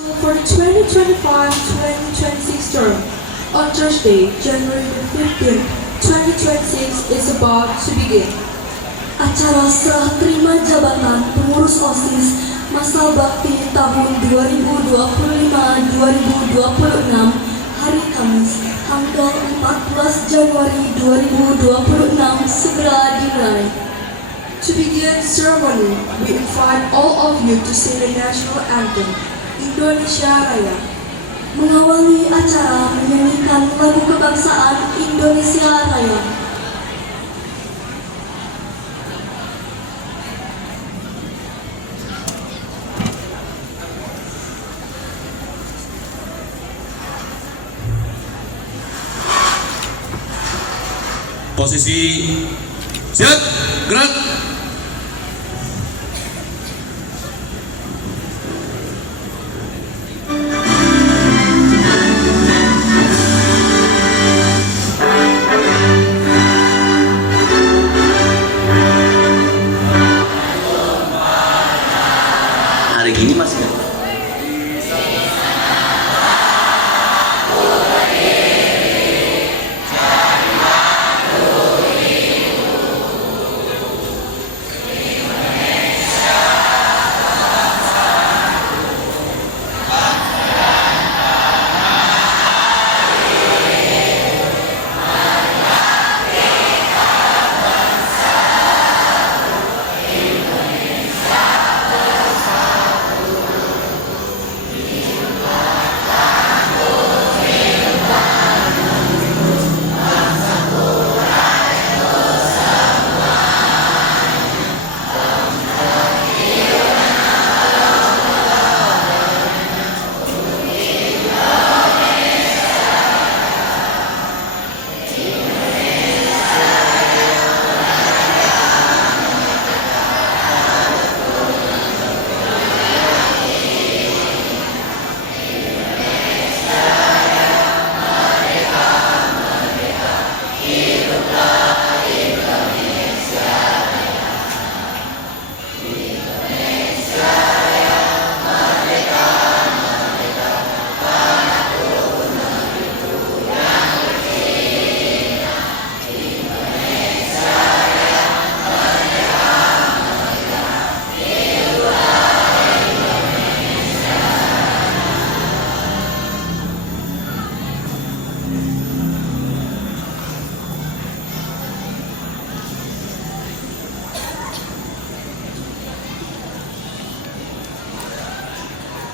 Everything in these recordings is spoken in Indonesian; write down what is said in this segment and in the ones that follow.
For the 2025-2026 term, on Thursday, January 15, 2026 is about to begin. Acara serah terima jabatan pengurus OSIS masa bakti tahun 2025-2026 hari Kamis tanggal 14 Januari 2026 segera dimulai. To begin the ceremony, we invite all of you to sing the national anthem, Indonesia Raya. Mengawali acara menyanyikan lagu kebangsaan Indonesia Raya. Posisi siap, gerak. Hari gini masih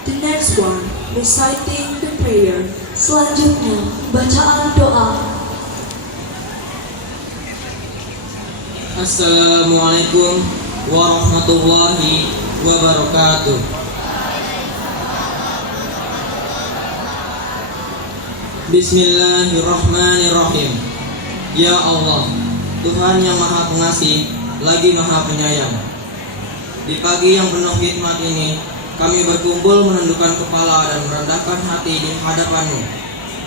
The next one, reciting the prayer. Selanjutnya, bacaan doa. Assalamualaikum warahmatullahi wabarakatuh. Bismillahirrahmanirrahim. Ya Allah, Tuhan yang Maha Pengasih lagi Maha Penyayang. Di pagi yang penuh hikmat ini, kami berkumpul menundukkan kepala dan merendahkan hati di hadapan-Mu.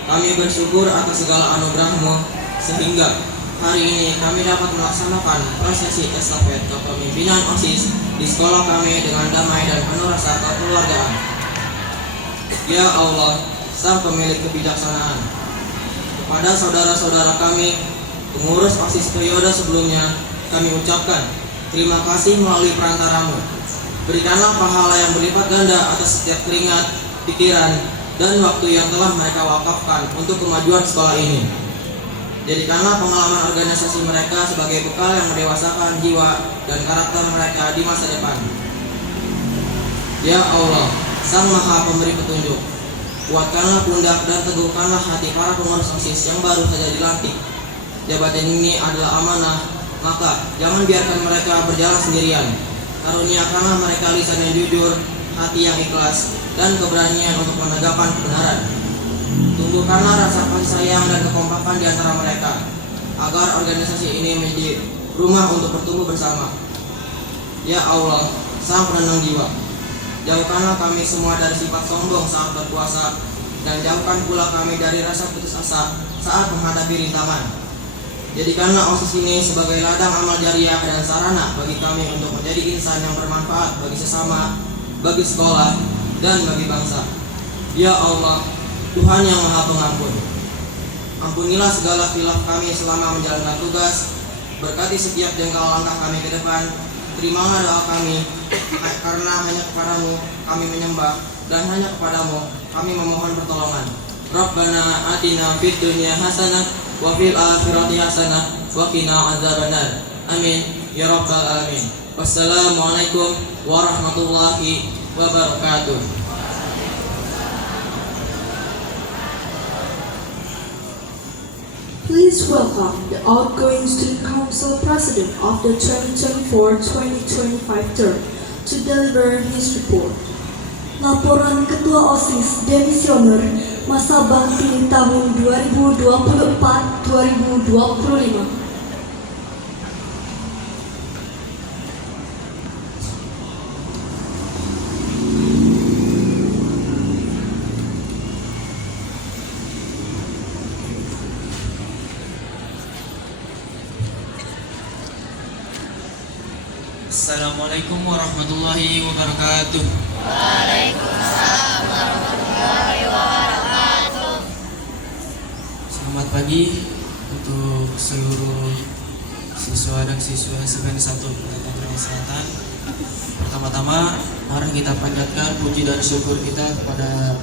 Kami bersyukur atas segala anugerah-Mu, sehingga hari ini kami dapat melaksanakan prosesi estafet kepemimpinan OSIS di sekolah kami dengan damai dan penuh rasa kekeluargaan. Ya Allah, Sang Pemilik kebijaksanaan, kepada saudara-saudara kami, pengurus OSIS periode sebelumnya, kami ucapkan terima kasih melalui perantara-Mu. Berikanlah pahala yang berlipat ganda atas setiap keringat, pikiran, dan waktu yang telah mereka wakafkan untuk kemajuan sekolah ini. Jadikanlah pengalaman organisasi mereka sebagai bekal yang mendewasakan jiwa dan karakter mereka di masa depan. Ya Allah, Sang Maha Pemberi Petunjuk, kuatkanlah pundak dan teguhkanlah hati para pengurus OSIS yang baru saja dilantik. Jabatan ini adalah amanah, maka jangan biarkan mereka berjalan sendirian. Karuniakanlah mereka lisan yang jujur, hati yang ikhlas, dan keberanian untuk menegakkan kebenaran. Tumbuhkanlah rasa kasih sayang dan kekompakan di antara mereka, agar organisasi ini menjadi rumah untuk bertumbuh bersama. Ya Allah, Sang Penenang Jiwa, jauhkanlah kami semua dari sifat sombong saat berpuasa, dan jauhkan pula kami dari rasa putus asa saat menghadapi rintangan. Jadikanlah OSIS ini sebagai ladang amal jariah dan sarana bagi kami untuk menjadi insan yang bermanfaat bagi sesama, bagi sekolah, dan bagi bangsa. Ya Allah, Tuhan yang Maha Pengampun, ampunilah segala khilaf kami selama menjalankan tugas. Berkati setiap jengkal langkah kami ke depan. Terimalah doa kami, karena hanya kepadamu kami menyembah, dan hanya kepadamu kami memohon pertolongan. Rabbana atina fid dunya hasanah wa fil akhirati hasanah wa qina adzabannar. Amin ya rabbal alamin. Wassalamualaikum warahmatullahi wabarakatuh. Please welcome the outgoing Student Council President of the 2024-2025 term to deliver his report. Laporan Ketua OSIS Demisioner masa bakti tahun 2024-2025. Assalamualaikum warahmatullahi wabarakatuh. Selamat pagi untuk seluruh siswa dan siswa SMN 1 Tangerang Selatan. Pertama-tama, mari kita panjatkan puji dan syukur kita kepada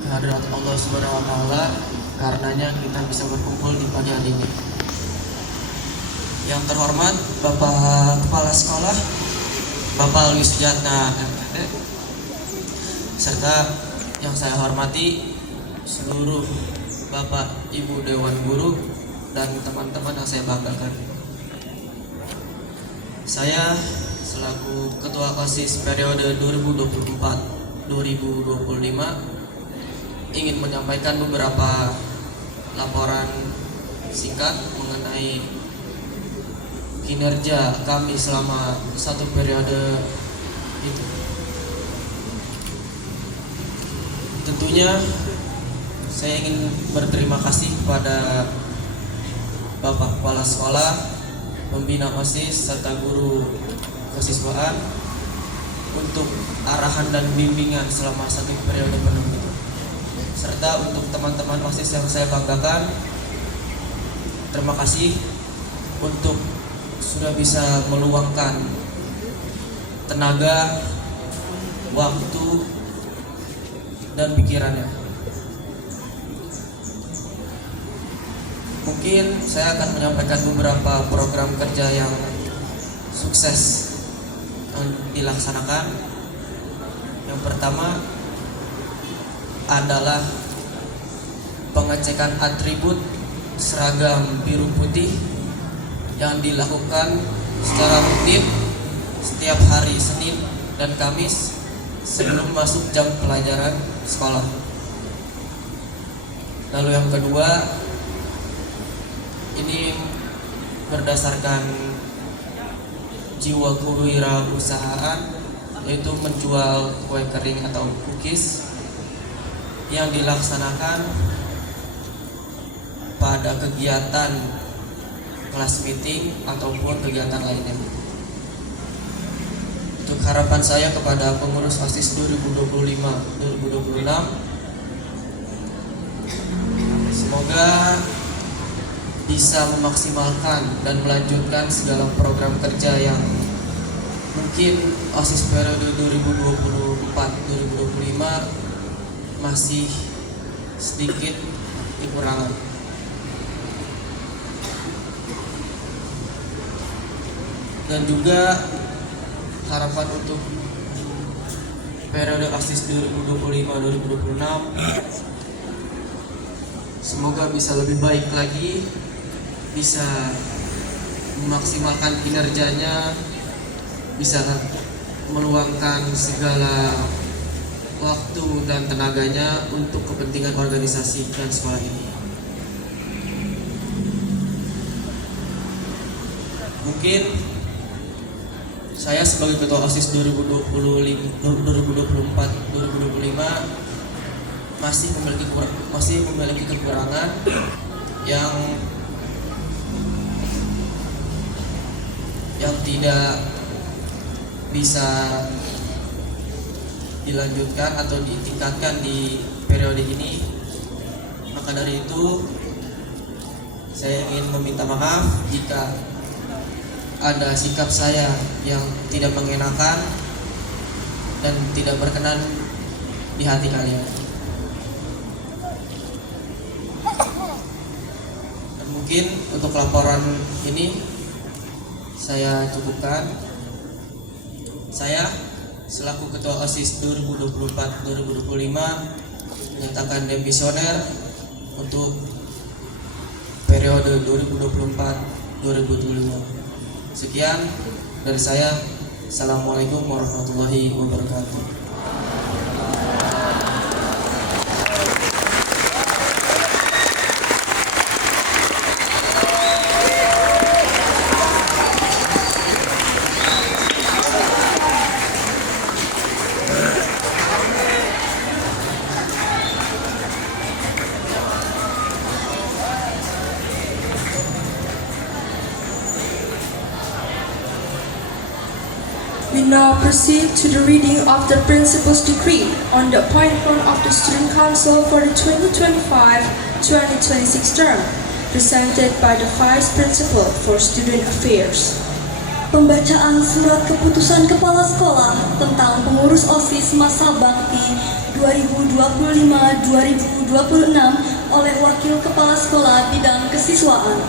kehadirat Allah Subhanahu wa taala, karenanya kita bisa berkumpul di pagi hari ini. Yang terhormat Bapak Kepala Sekolah, Bapak Luis Jatna MPT, serta yang saya hormati seluruh Bapak Ibu Dewan Guru dan teman-teman yang saya banggakan. Saya selaku Ketua OSIS periode 2024-2025 ingin menyampaikan beberapa laporan singkat mengenai kinerja kami selama satu periode itu. Tentunya saya ingin berterima kasih kepada Bapak Kepala Sekolah, pembina OSIS serta guru kesiswaan untuk arahan dan bimbingan selama satu periode penuh itu. Serta untuk teman-teman OSIS yang saya banggakan, terima kasih untuk sudah bisa meluangkan tenaga, waktu, dan pikirannya. Mungkin saya akan menyampaikan beberapa program kerja yang sukses yang dilaksanakan. Yang pertama adalah pengecekan atribut seragam biru putih yang dilakukan secara rutin setiap hari Senin dan Kamis sebelum masuk jam pelajaran sekolah. Lalu yang kedua, ini berdasarkan jiwa kewirausahaan, yaitu menjual kue kering atau cookies yang dilaksanakan pada kegiatan kelas meeting ataupun kegiatan lainnya. Untuk harapan saya kepada pengurus OSIS 2025-2026, semoga bisa memaksimalkan dan melanjutkan segala program kerja yang mungkin OSIS periode 2024-2025 masih sedikit kekurangan. Dan juga harapan untuk periode OSIS 2025-2026 semoga bisa lebih baik lagi, bisa memaksimalkan kinerjanya, bisa meluangkan segala waktu dan tenaganya untuk kepentingan organisasi dan sekolah ini. Mungkin saya sebagai Ketua OSIS 2024-2025 masih memiliki kekurangan yang tidak bisa dilanjutkan atau ditingkatkan di periode ini. Maka dari itu saya ingin meminta maaf jika ada sikap saya yang tidak mengenakan dan tidak berkenan di hati kalian. Dan mungkin untuk laporan ini saya cukupkan. Saya selaku Ketua OSIS 2024-2025 menyatakan demisioner untuk periode 2024-2025. Sekian dari saya. Assalamualaikum warahmatullahi wabarakatuh. We now proceed to the reading of the Principal's Decree on the appointment of the Student Council for the 2025-2026 term, presented by the Vice Principal for Student Affairs. Pembacaan surat keputusan Kepala Sekolah tentang pengurus OSIS masa bakti 2025-2026 oleh Wakil Kepala Sekolah Bidang Kesiswaan.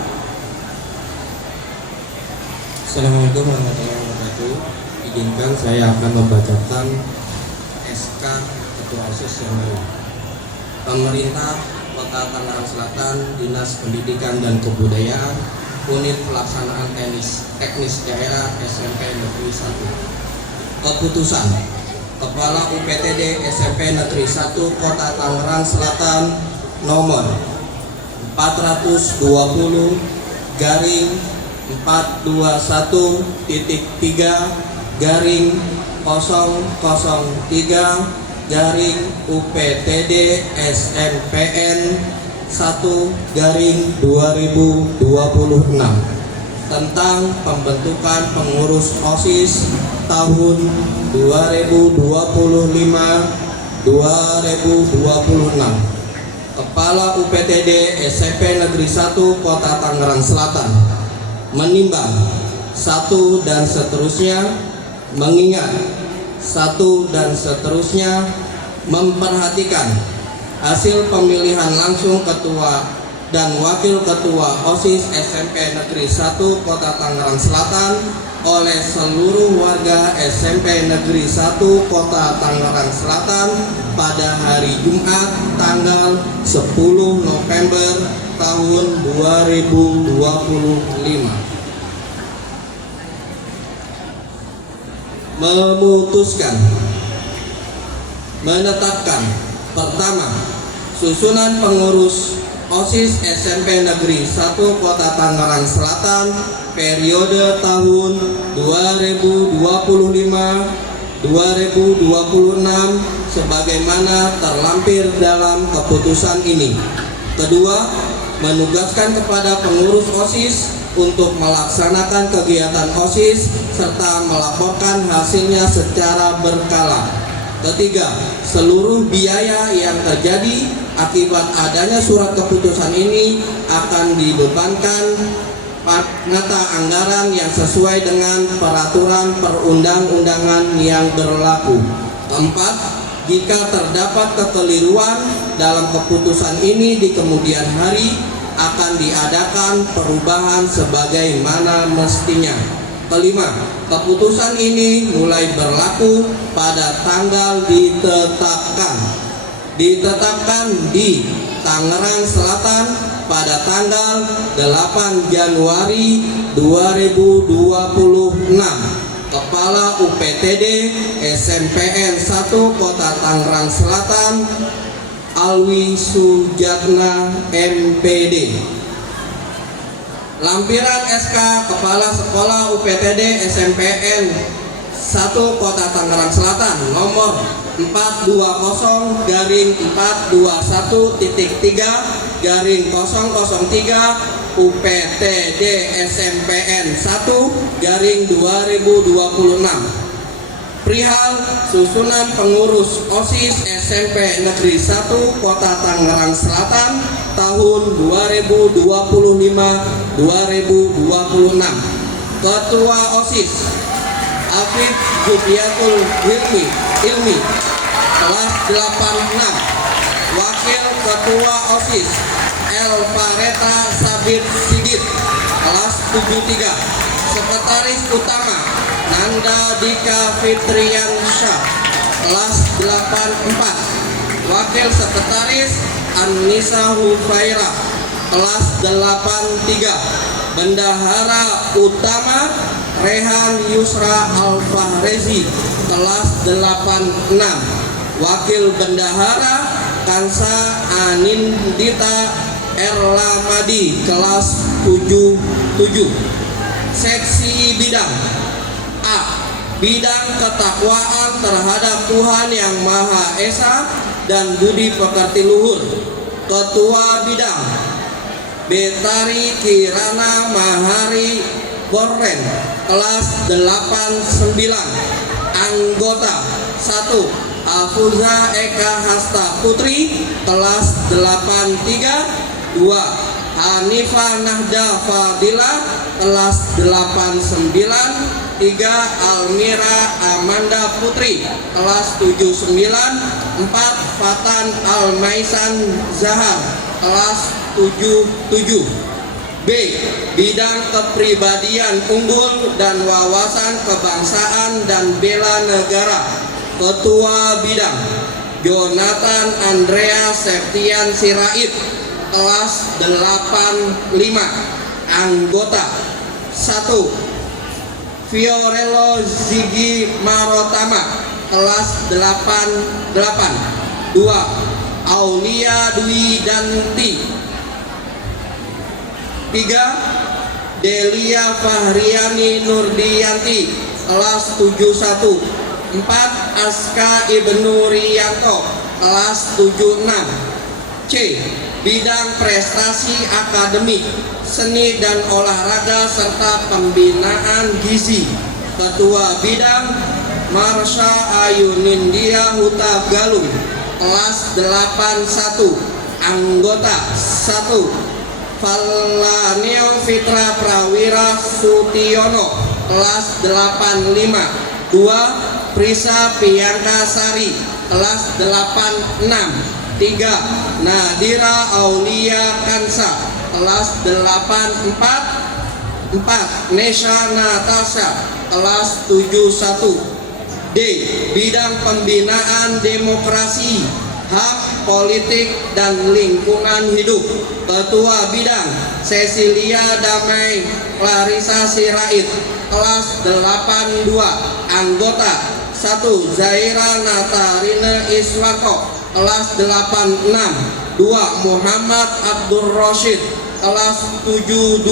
Assalamualaikum warahmatullahi wabarakatuh. Izinkan saya akan membacakan SK Ketua OSIS yang baru. Pemerintah Kota Tangerang Selatan, Dinas Pendidikan dan Kebudayaan, Unit Pelaksanaan Teknis Daerah SMP Negeri 1. Keputusan Kepala UPTD SMP Negeri 1 Kota Tangerang Selatan nomor 421-421-003-UPTD SMPN 1-2026 tentang pembentukan pengurus OSIS tahun 2025-2026. Kepala UPTD SMP Negeri 1 Kota Tangerang Selatan menimbang satu dan seterusnya, mengingat satu dan seterusnya, memperhatikan hasil pemilihan langsung ketua dan wakil ketua OSIS SMP Negeri 1 Kota Tangerang Selatan oleh seluruh warga SMP Negeri 1 Kota Tangerang Selatan pada hari Jumat tanggal 10 November tahun 2025. Memutuskan, menetapkan, pertama, susunan pengurus OSIS SMP Negeri 1 Kota Tangerang Selatan periode tahun 2025-2026 sebagaimana terlampir dalam keputusan ini. Kedua, menugaskan kepada pengurus OSIS untuk melaksanakan kegiatan OSIS serta melaporkan hasilnya secara berkala. Ketiga, seluruh biaya yang terjadi akibat adanya surat keputusan ini akan dibebankan mata anggaran yang sesuai dengan peraturan perundang-undangan yang berlaku. Keempat, jika terdapat kekeliruan dalam keputusan ini di kemudian hari akan diadakan perubahan sebagaimana mestinya. Kelima, keputusan ini mulai berlaku pada tanggal ditetapkan di Tangerang Selatan pada tanggal 8 Januari 2026. Kepala UPTD SMPN 1 Kota Tangerang Selatan Alwi Sujatna MPD. Lampiran SK Kepala Sekolah UPTD SMPN 1 Kota Tangerang Selatan nomor 421-421.3/003 UPTD SMPN 1/2026. perihal susunan pengurus OSIS SMP Negeri 1 Kota Tangerang Selatan tahun 2025-2026. Ketua OSIS Afif Judiatul Ilmi kelas 86. Wakil Ketua OSIS El Pareta Sabit Sigit kelas 73. Sekretaris Utama Nanda Dika Fitriansyah kelas 84. Wakil Sekretaris Annisa Hufaira kelas 83. Bendahara Utama Rehan Yusra Al-Fahrezi kelas 86. Wakil Bendahara Kansa Anindita Erlamadi kelas 77. Seksi bidang A. Bidang ketakwaan terhadap Tuhan Yang Maha Esa dan budi pekerti luhur. Ketua bidang Betari Kirana Mahari Borren kelas 89. Anggota 1. Afuza Eka Hasta Putri kelas 83. 2. Hanifah Nahda Fadila kelas 89. 3. Almira Amanda Putri kelas 79. 4. Fatan Almaisan Zahar kelas 77. B. Bidang kepribadian unggul dan wawasan kebangsaan dan bela negara. Ketua bidang Jonathan Andrea Septian Sirait kelas 85. Anggota 1. Fiorello Ziggy Marotama kelas 88. 2. Aulia Dwi Danti. 3. Delia Fahriani Nurdianti kelas 71. 4. Aska Ibnu Riyanto kelas 76. C. Bidang prestasi akademik, seni dan olahraga serta pembinaan gizi. Ketua bidang Marsha Ayunindia Huta Galung kelas 81. Anggota 1. Valaneo Fitra Prawira Sutiono kelas 85. 2. Prisa Pianka Sari kelas 86. 3. Nadira Aulia Kansa kelas 84. 4. Nesha Natasha kelas 71. D. Bidang pembinaan demokrasi, hak politik dan lingkungan hidup. Ketua bidang Cecilia Damai Clarissa Sirait kelas 82. Anggota 1. Zaira Natarina Iswanto kelas 86. 2. Muhammad Abdul Rashid kelas 72.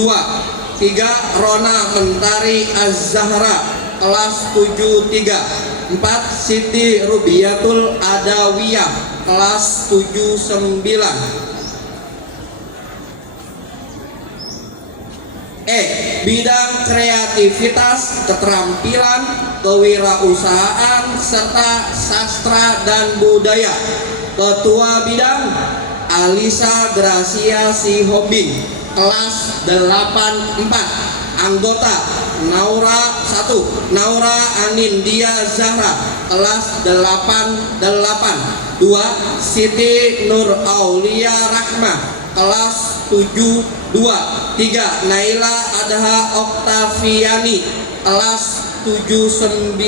3. Rona Mentari Az-Zahra kelas 73. 4. Siti Rubiatul Adawiyah kelas 79. E. Bidang kreativitas, keterampilan, kewirausahaan, serta sastra dan budaya. Ketua bidang Alisa Gracia Sihombing kelas 84. Anggota Naura 1. Naura Anindia Zahra kelas 88. 2. Siti Nur Aulia Rahmah kelas 72. 3. Naila Adha Oktaviani kelas 79.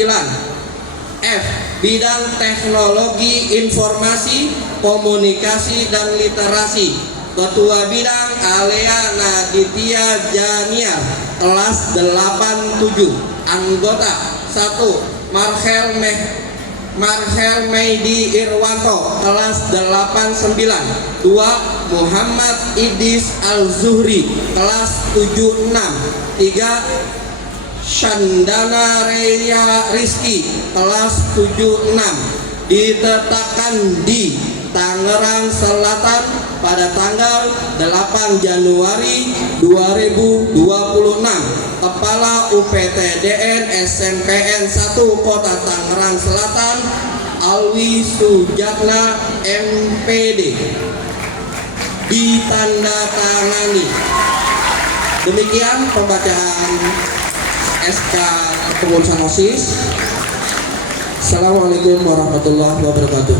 F. Bidang teknologi informasi, komunikasi dan literasi. Ketua bidang Alea Naditya Janiar kelas 87. Anggota 1. Marhel Meidi Irwanto kelas 89. 2. Muhammad Idis Al-Zuhri kelas 76. 3. Shandana Reya Rizky kelas 76. Ditetapkan di Tangerang Selatan pada tanggal 8 Januari 2026, Kepala UPTDN SMPN 1 Kota Tangerang Selatan, Alwi Sujatna MPD, ditandatangani. Demikian pembacaan SK kepengurusan OSIS. Assalamualaikum warahmatullahi wabarakatuh.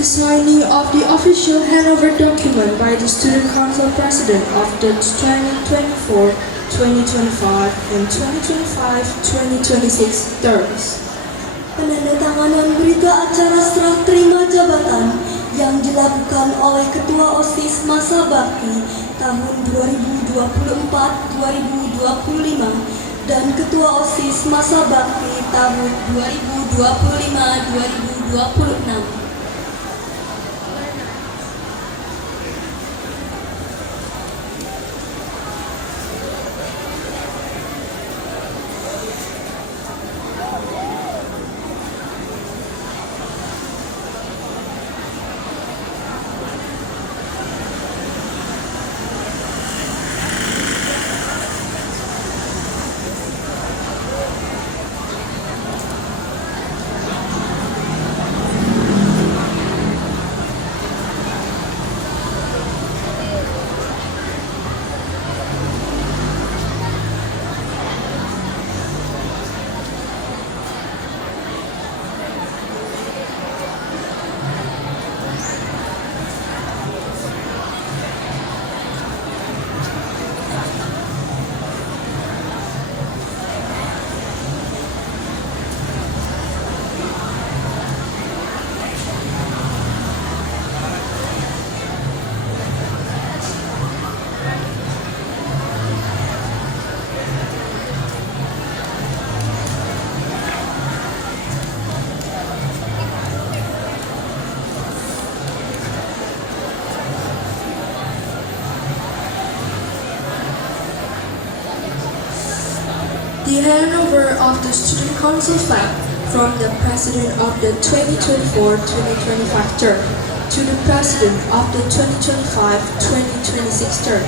The signing of the official handover document by the Student Council President of the 2024, 2025, and 2025-2026 terms. Penandatanganan berita acara serah terima jabatan yang dilakukan oleh Ketua OSIS Masa Bakti tahun 2024-2025 dan Ketua OSIS Masa Bakti tahun 2025-2026. The handover of the Student Council flag from the President of the 2024-2025 term to the President of the 2025-2026 term,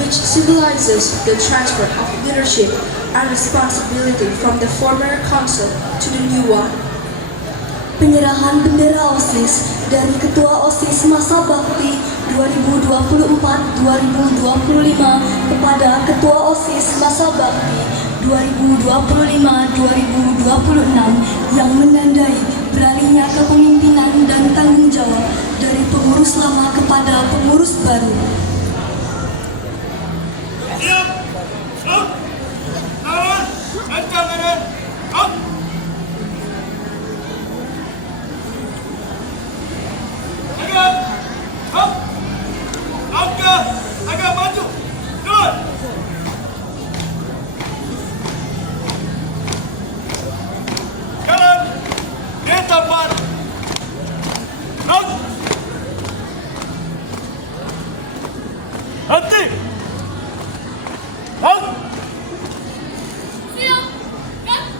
which symbolizes the transfer of leadership and responsibility from the former council to the new one. Penyerahan bendera OSIS dari Ketua OSIS Masa Bakti 2024-2025 kepada Ketua OSIS Masa Bakti 2025-2026 yang menandai beralihnya kepemimpinan dan tanggung jawab dari pengurus lama kepada pengurus baru. Siap, up, lawan, kencang kanan, up. Agak, up, agak maju, turun. Jalan, di tempat, up. Henti. Up. Siap, gerak.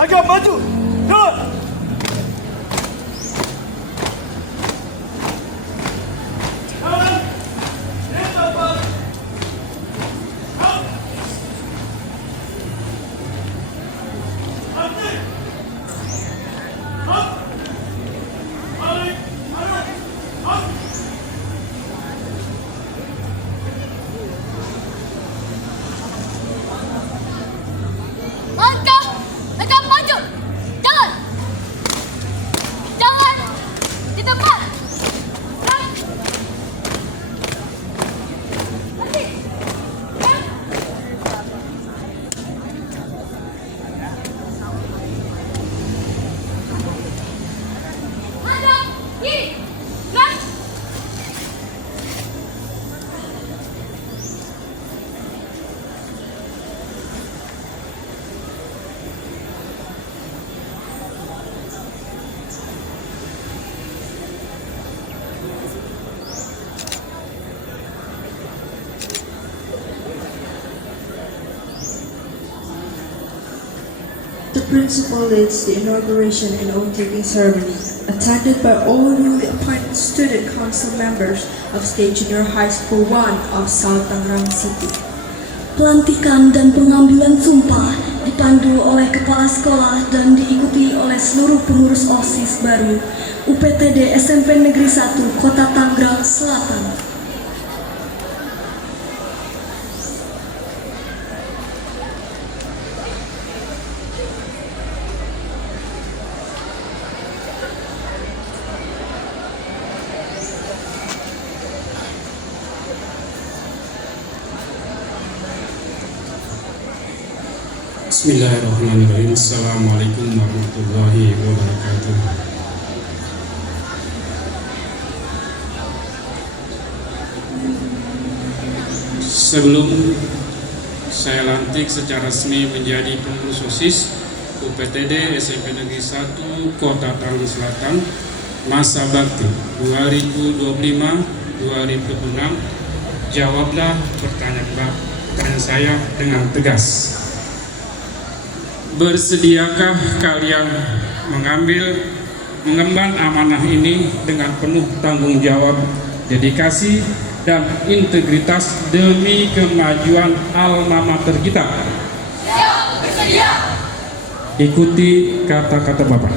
agak maju. Jalan. Jalan. Di depan. Hap. Hati. Hap. Balik. Balik. Hap. Langkah, tegak maju, jalan, jangan di tempat. Gerak. Hati. Gerak. Hadap kiri, gerak. The principal leads the inauguration and oath-taking ceremony, attended by all newly appointed student council members of State Junior High School 1 of South Tangerang City. Pelantikan dan pengambilan sumpah dipandu oleh kepala sekolah dan diikuti oleh seluruh pengurus OSIS baru UPTD SMP Negeri 1 Kota Tangerang Selatan. Bismillahirrahmanirrahim. Assalamualaikum warahmatullahi wabarakatuh. Sebelum saya lantik secara resmi menjadi pengurus OSIS UPTD SMP Negeri 1 Kota Tangerang Selatan masa bakti 2025-2026, jawablah pertanyaan saya dengan tegas. Bersediakah kalian mengemban amanah ini dengan penuh tanggung jawab, dedikasi, dan integritas demi kemajuan alma mater kita? Siap, bersedia. Ikuti kata-kata Bapak.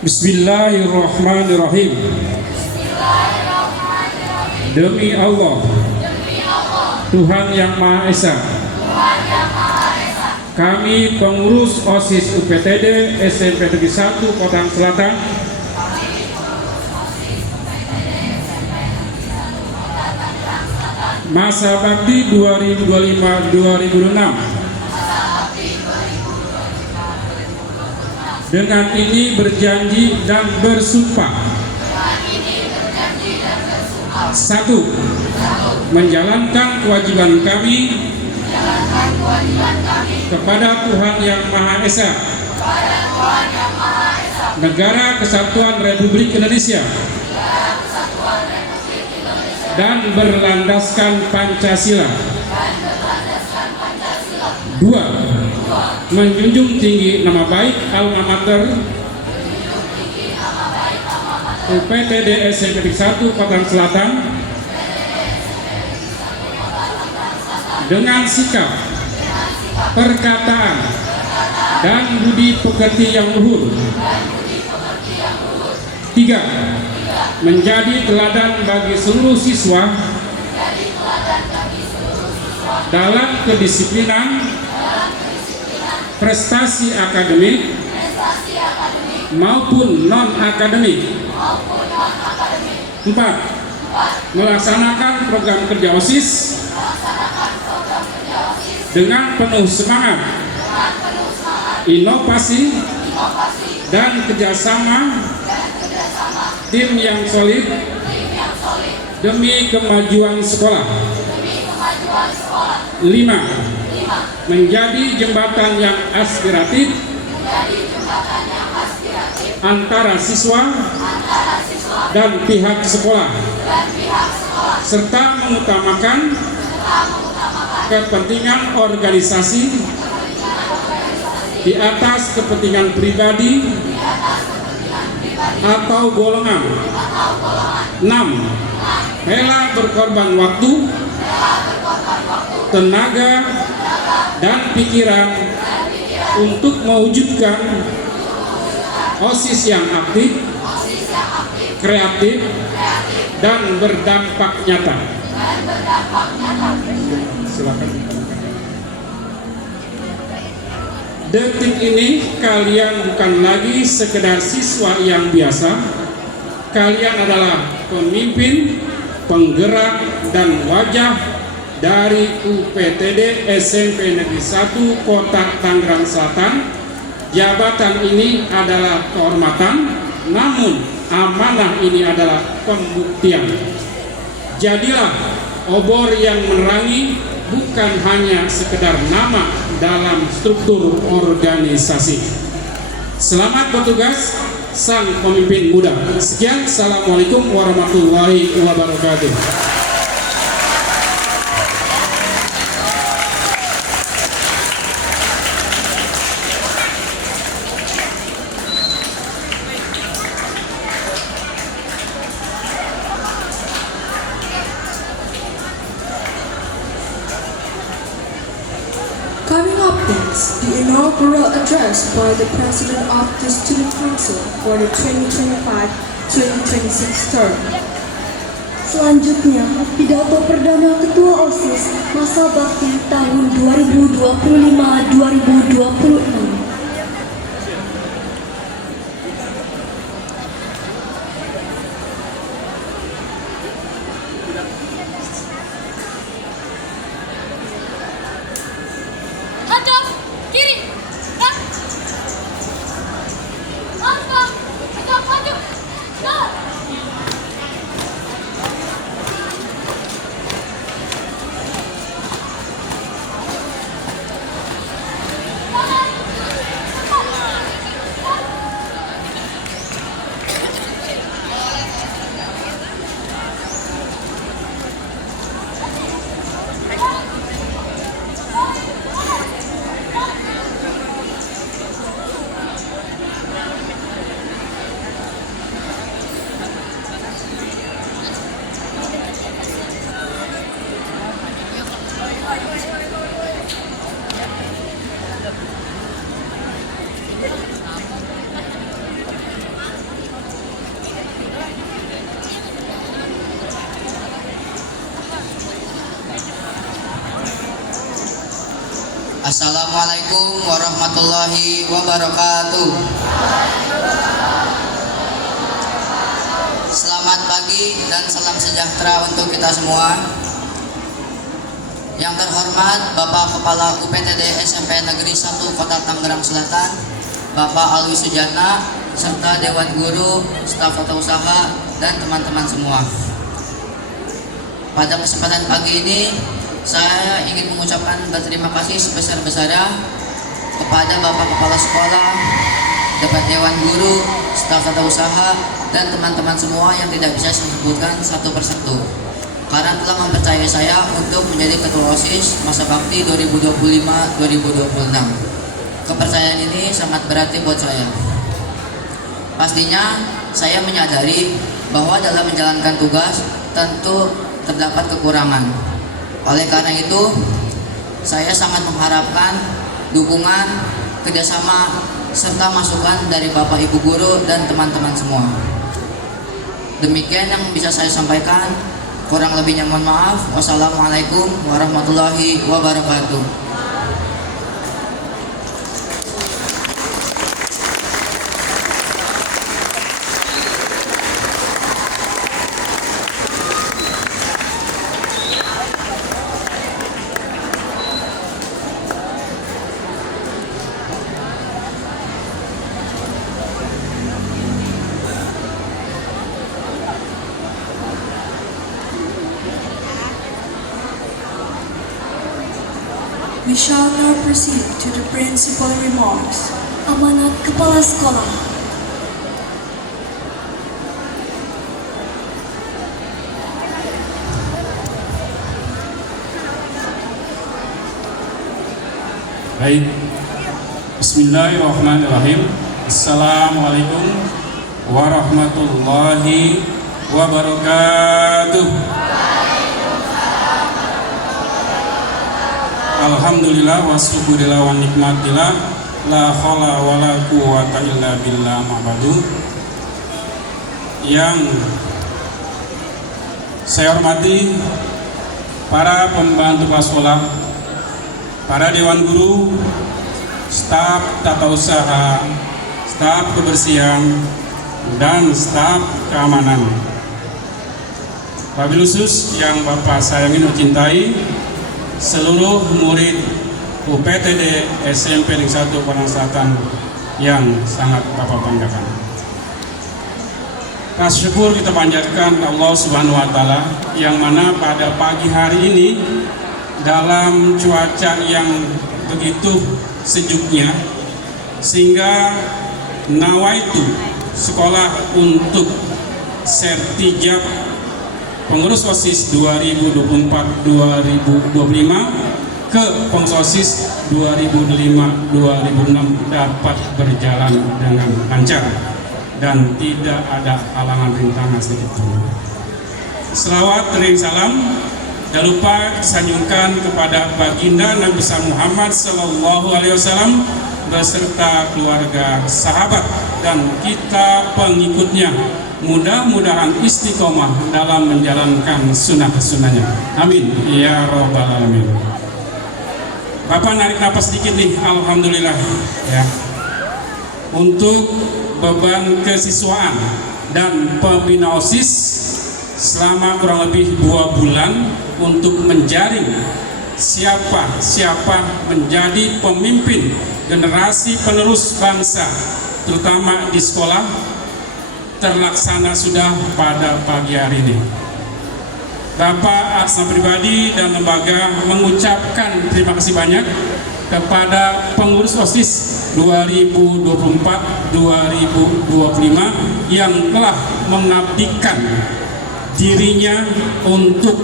Bismillahirrahmanirrahim. Demi Allah, Tuhan Yang Maha Esa, kami pengurus OSIS UPTD SMP Negeri 1 Kota Selatan masa bakti 2025-2026 dengan ini berjanji dan bersumpah. 1. Menjalankan kewajiban kami kepada Tuhan Yang Maha Esa, Negara Kesatuan Republik Indonesia, dan berlandaskan Pancasila. 2. Menjunjung tinggi nama baik alma mater UPTD SMP Negeri 1 Kota Selatan dengan sikap, perkataan, dan budi pekerti yang luhur. 3. Menjadi teladan bagi seluruh siswa dalam kedisiplinan, prestasi akademik maupun non-akademik. 4. Melaksanakan program kerja OSIS dengan penuh semangat, inovasi, dan kerjasama tim yang solid demi kemajuan sekolah. 5. Menjadi jembatan yang aspiratif antara siswa dan pihak sekolah, serta mengutamakan kepentingan organisasi di atas kepentingan pribadi atau golongan. 6. Rela berkorban waktu, tenaga, dan pikiran untuk mewujudkan OSIS yang aktif, kreatif, dan berdampak nyata. Silakan. Detik ini kalian bukan lagi sekedar siswa yang biasa. Kalian adalah pemimpin, penggerak, dan wajah dari UPTD SMP Negeri 1 Kota Tangerang Selatan. Jabatan ini adalah kehormatan, namun amanah ini adalah pembuktian. Jadilah obor yang menerangi, bukan hanya sekedar nama dalam struktur organisasi. Selamat bertugas sang pemimpin muda. Sekian, assalamualaikum warahmatullahi wabarakatuh. Coming up next, the inaugural address by the President of the Student Council for the 2025-2026 term. Selanjutnya, pidato perdana Ketua OSIS masa bakti tahun 2025-2026. Hadap, kiri, gerak. Langkah, tegak maju, jalan. Assalamualaikum warahmatullahi wabarakatuh. Selamat pagi dan salam sejahtera untuk kita semua. Yang terhormat Bapak Kepala UPTD SMP Negeri 1 Kota Tangerang Selatan, Bapak Alwi Sujana, serta Dewan Guru, staf tata usaha, dan teman-teman semua. Pada kesempatan pagi ini, saya ingin mengucapkan berterima kasih sebesar-besarnya kepada Bapak Kepala Sekolah, Dewan Guru, staf tata usaha, dan teman-teman semua yang tidak bisa saya sebutkan satu persatu, karena telah mempercayai saya untuk menjadi Ketua OSIS masa bakti 2025-2026. Kepercayaan ini sangat berarti buat saya. Pastinya saya menyadari bahwa dalam menjalankan tugas tentu terdapat kekurangan. Oleh karena itu, saya sangat mengharapkan dukungan, kerjasama, serta masukan dari Bapak Ibu Guru dan teman-teman semua. Demikian yang bisa saya sampaikan. Kurang lebihnya mohon maaf. Wassalamualaikum warahmatullahi wabarakatuh. We shall now proceed to the principal remarks. Amanat Kepala Sekolah. Baik, Bismillahirrahmanirrahim. Assalamualaikum warahmatullahi wabarakatuh. Alhamdulillah wa syukurillah wa nikmatillah, la haula wa la quwwata illa billah ma'badu. Yang saya hormati para pembantu kepala sekolah, para dewan guru, staf tata usaha, staf kebersihan, dan staf keamanan. Wabil khusus yang Bapak sayangi dan cintai, seluruh murid UPTD SMP Negeri 1 Padang Selatan yang sangat Bapak banggakan. Kasih syukur kita panjatkan Allah Subhanahu wa Ta'ala, yang mana pada pagi hari ini dalam cuaca yang begitu sejuknya, sehingga nawaitu sekolah untuk sertijab pengurus OSIS 2024-2025 ke pengurus OSIS 2005-2006 dapat berjalan dengan lancar dan tidak ada halangan rintangan sedikitpun. Selawat dan salam jangan lupa disanjungkan kepada baginda Nabi besar Muhammad Sallallahu Alaihi Wasallam beserta keluarga, sahabat, dan kita pengikutnya. Mudah-mudahan istiqomah dalam menjalankan sunnah-sunnahnya. Amin ya robbal alamin. Bapak narik napas sedikit nih, alhamdulillah ya. Untuk beban kesiswaan dan pembina OSIS selama kurang lebih 2 bulan untuk menjaring siapa menjadi pemimpin generasi penerus bangsa, terutama di sekolah, terlaksana sudah pada pagi hari ini. Bapak atas nama pribadi dan lembaga mengucapkan terima kasih banyak kepada pengurus OSIS 2024-2025 yang telah mengabdikan dirinya untuk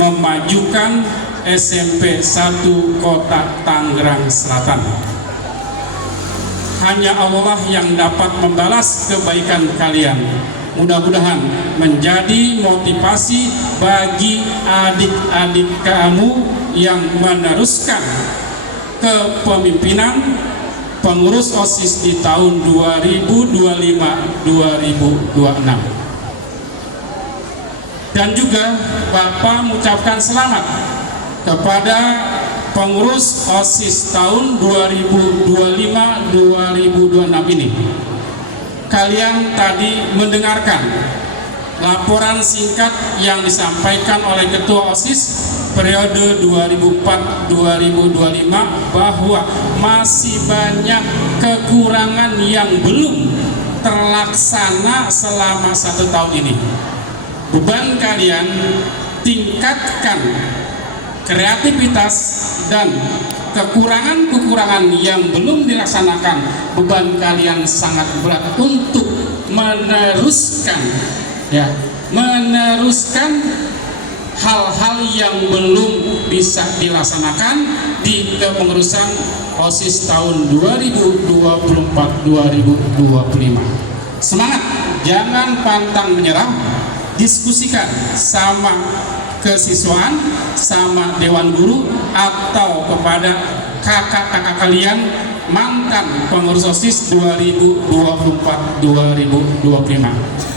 memajukan SMP 1 Kota Tangerang Selatan. Hanya Allah yang dapat membalas kebaikan kalian. Mudah-mudahan menjadi motivasi bagi adik-adik kamu yang meneruskan kepemimpinan pengurus OSIS di tahun 2025-2026. Dan juga Bapak mengucapkan selamat kepada pengurus OSIS tahun 2025-2026 ini. Kalian tadi mendengarkan laporan singkat yang disampaikan oleh Ketua OSIS periode 2004-2025 bahwa masih banyak kekurangan yang belum terlaksana selama 1 tahun ini. Beban kalian tingkatkan kreativitas dan kekurangan-kekurangan yang belum dilaksanakan. Beban kalian sangat berat untuk meneruskan hal-hal yang belum bisa dilaksanakan di kepengurusan OSIS tahun 2024-2025. Semangat, jangan pantang menyerah. Diskusikan sama kesiswaan, sama dewan guru, atau kepada kakak-kakak kalian mantan pengurus OSIS 2024-2025.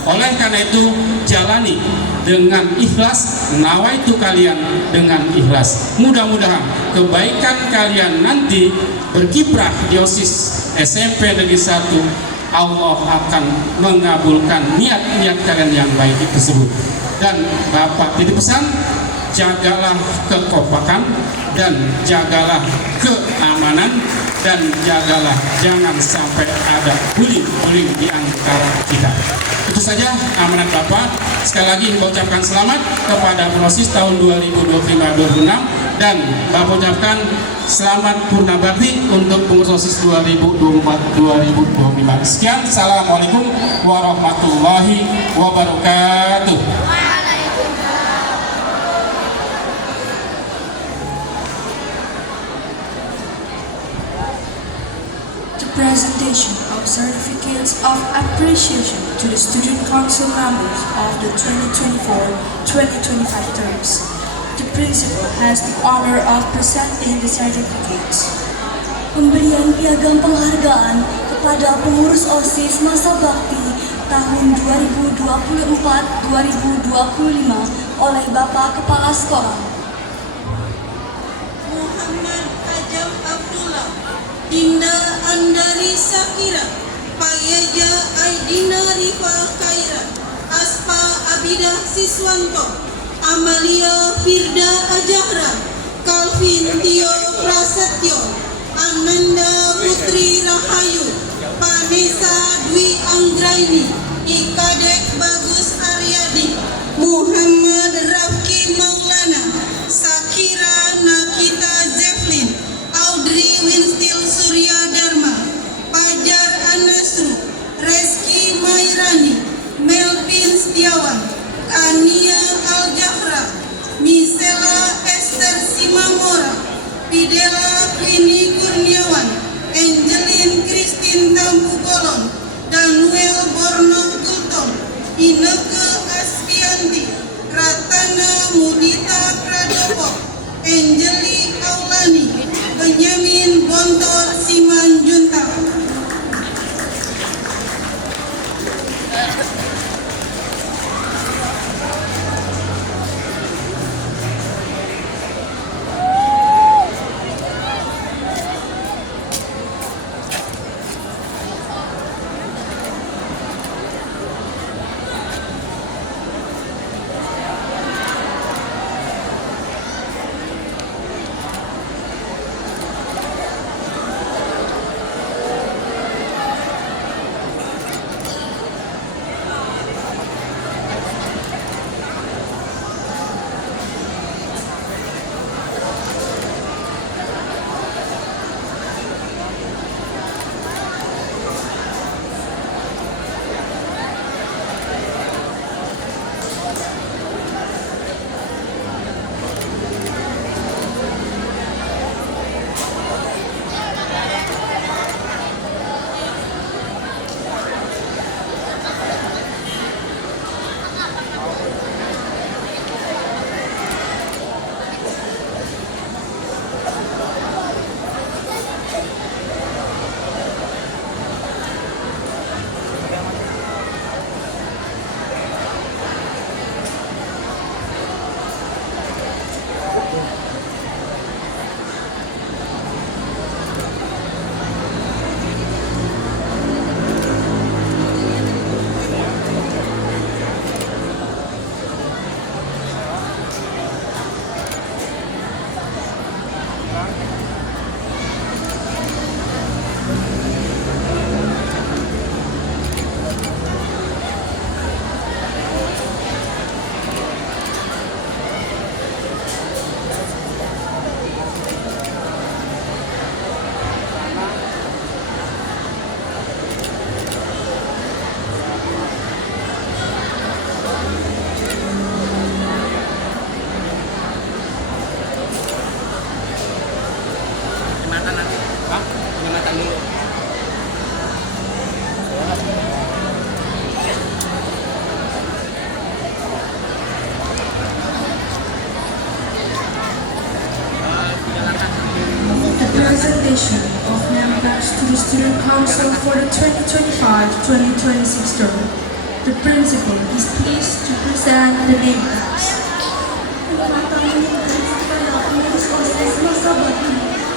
Oleh karena itu, jalani dengan ikhlas, nawaitu kalian dengan ikhlas. Mudah-mudahan kebaikan kalian nanti berkiprah di OSIS SMP Negeri 1. Allah akan mengabulkan niat-niat kalian yang baik tersebut. Dan Bapak titip pesan, jagalah kekompakan dan jagalah keamanan dan jagalah jangan sampai ada bullying di antara kita. Itu saja amanat Bapak. Sekali lagi mengucapkan selamat kepada OSIS tahun 2025-2026 dan Bapak ucapkan selamat purna bakti untuk pengurus OSIS 2024-2025. Sekian, assalamualaikum warahmatullahi wabarakatuh. Presentation of certificates of appreciation to the student council members of the 2024-2025 terms. The principal has the honor of presenting the certificates. Pemberian piagam penghargaan kepada pengurus OSIS masa bakti tahun 2024-2025 oleh Bapak Kepala Sekolah. Muhammad Ajam Abdullah, Dinda Andari Sakira, Payeja Aidina Rifa Kaira, Aspa Abidah Siswanto, Amalia Firda Ajahra, Calvin Tio Prasetyo, Ananda Putri Rahayu, Vanessa Dwi Anggraini, Ikadek Bagus Aryadi, Muhammad Rafki Maulana, Sakira Nakita Zeflin, Audrey Winstil Surya Dharma, Pajar Anasru, Reski Mairani, Melvin Setiawan, Ania Aljahra, Misela Esther Simamora, Fidela Quini Kurniawan, Angelin Christine Tampu Golon, Danuel Borno Kultom, Ineke Aspianti, Ratana Mudita Pradopo, Angeli Aulani, Benyamin Bontor Simanjuntak. Presentation of members to the Student Council for the 2025-2026 term. The principal is pleased to present the name tags. Pengurus OSIS masa bakti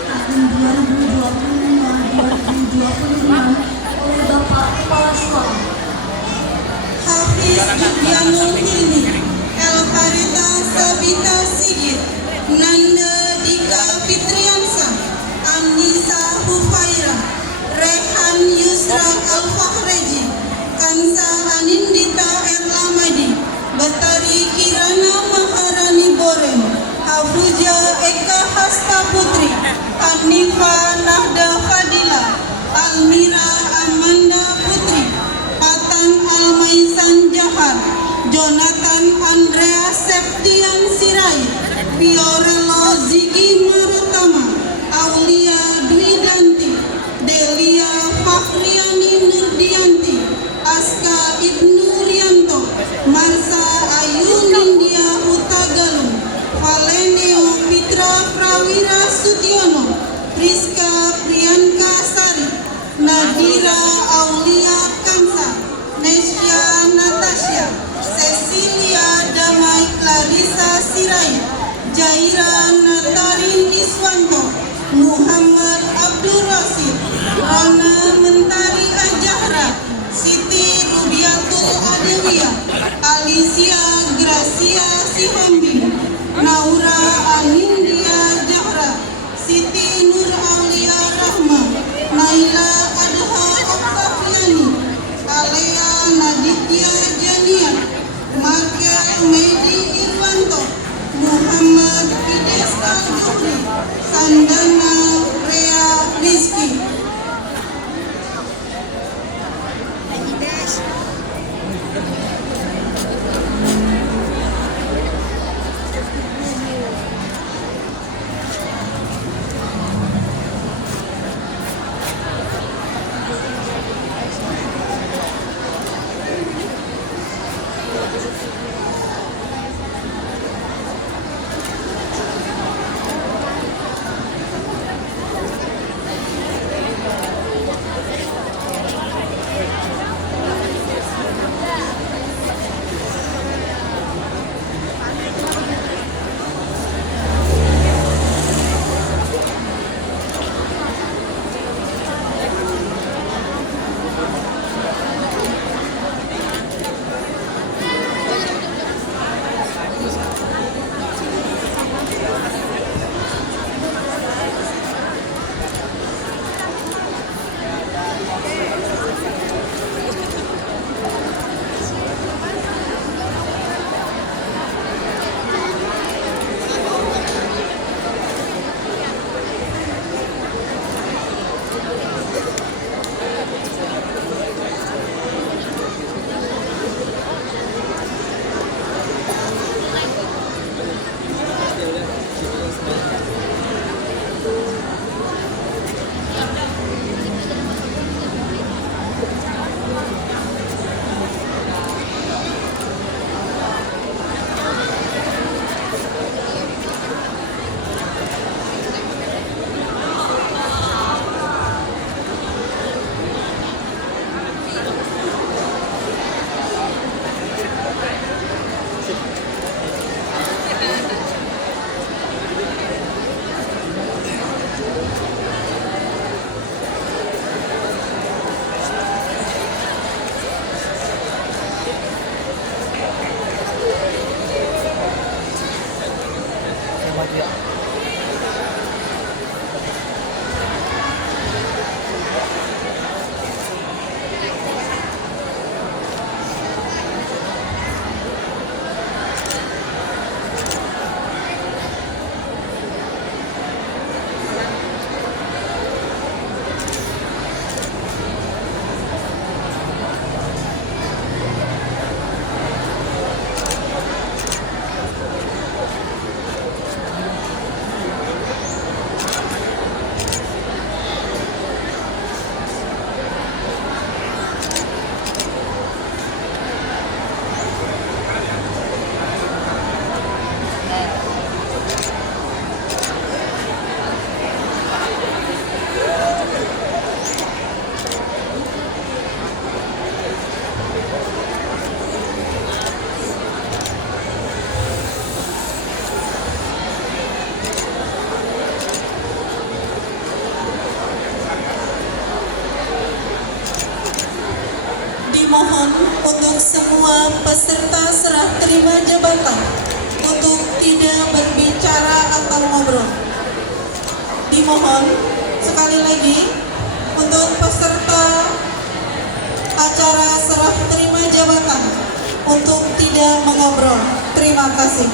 tahun 2025-2025 oleh Bapak Kepala Sekolah. Hafiz Judyanul Hilmi, Elfarita Sabita Sigit, Nanda Dika Fitriansa, Anissa Hufaira, Rehan Yusra Al-Fahreji, Kansa Anindita Erlamadi, Batari Kirana Maharani Borem, Hafuja Eka Hasta Putri, Hanifa Nahda Fadila, Almira Amanda Putri, Patan Almaisan Jahar, Jonathan Andrea Septian Sirai, Fiorello Ziki Marutama, Aulia Dwi Danti, Delia Indira Aulia Kamsa, Nesya Natasha, Cecilia Damai Clarissa Sirait, Jaira Natarin Iswanto, Muhammad Abdul Rasid, Rana Mentari Ajahra, Siti Rubiatul Adewiyah, Alicia Gracia Sihombing, Naura Anindia Jahra, Siti Nur Aulia Rahma, Naila Adha Oktaviani, Alea Naditya Jania, Markel Medi Irwanto, Muhammad Fideska Jufri, Sandana Rea Rizki. Dimohon untuk semua peserta serah terima jabatan untuk tidak berbicara atau ngobrol. Dimohon sekali lagi untuk peserta acara serah terima jabatan untuk tidak mengobrol. Terima kasih.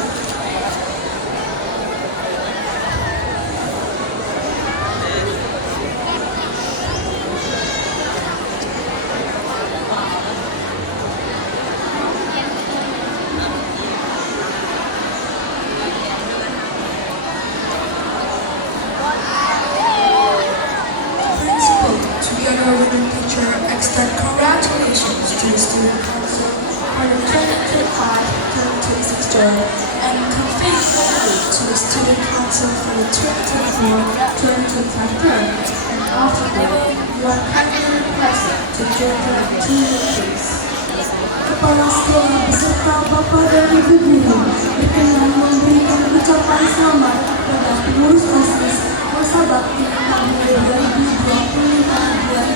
Extend congratulations to the Student Council for the 2025-2026 joy and convey gratitude to the Student Council for the 2024-2025 term and after that. one kindly request to join the team, please. Kepala sekolah beserta Bapak dan Ibu guru berkenan memberikan ucapan selamat kepada pengurus OSIS masa bakti tahun 2025-2026